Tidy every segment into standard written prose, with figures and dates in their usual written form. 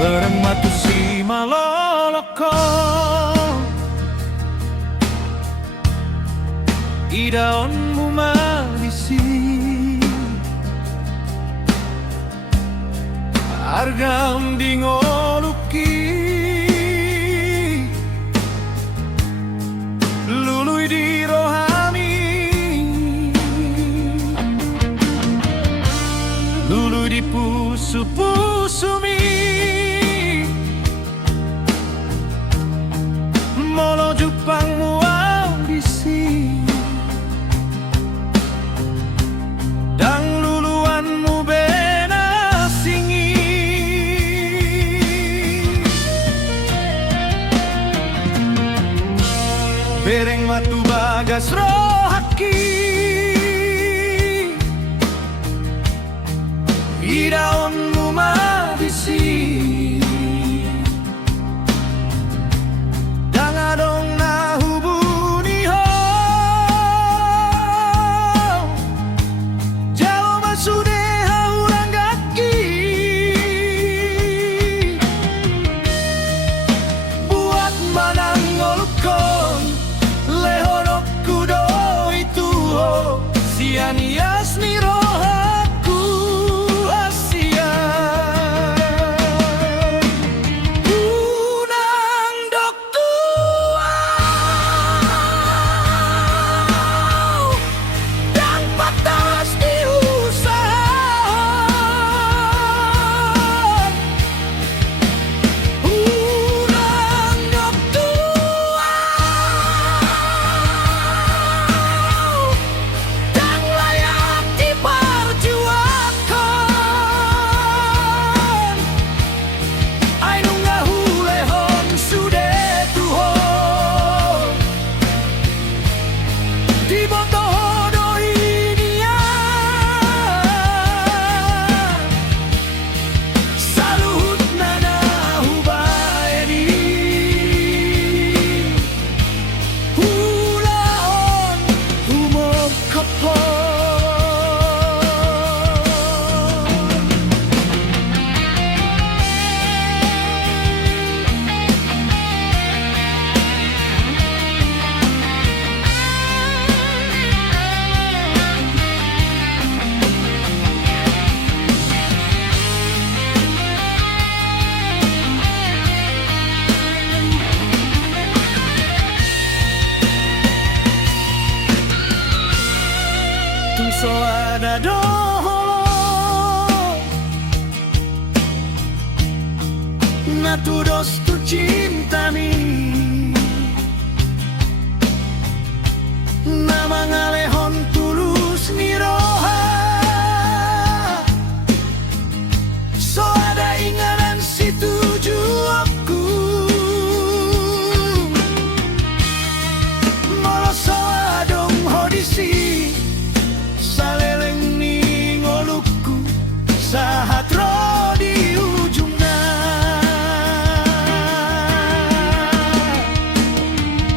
Bareng matu si maloloko idaonmu mabisi argam di ngoluki lului di rohami lului di pusu-pusumi molo jupangmu audisi dang luluanmu bena singi bereng matu bagas rohaki idaonmu mabisi dangadong na hubuni ho jauh masude haurang gaki buat manang ngolukon lehonok kudo itu ho sianias ni rohaku asia unang dok tua dan patas di usaha unang dok tua dan layak diperjuangkan ainu ngahulehon sude tuho di botoho inia saluhut nana hubaeni hulaon humok kapon tungso ada doholo natu dos tu cintami nama ngalehon tulus niroha so ada inganan si tujuh aku molo so adong hodisi saleleng ni ngoluku sahatro di ujungna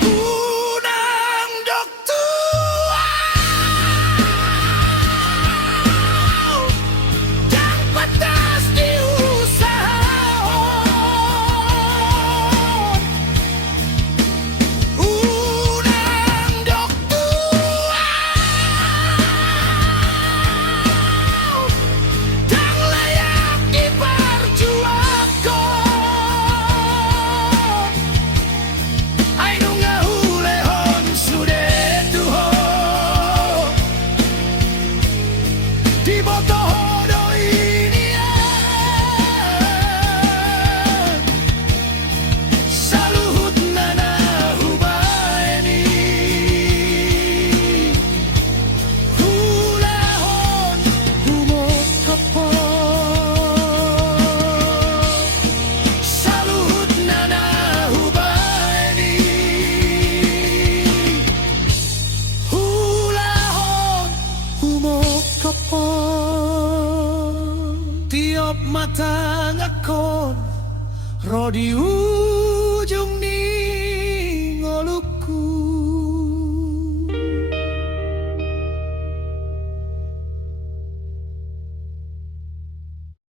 unang dok tua dan patas di usaha unang dok tua dan layak diperjuangkan ainu ngahulehon sude tuho di botoho doinia saluhut nana hubaeni hulahon humok kapon saluhut nana hubaeni hulahon humok kapon tiap mata ngakon ro di ujung ni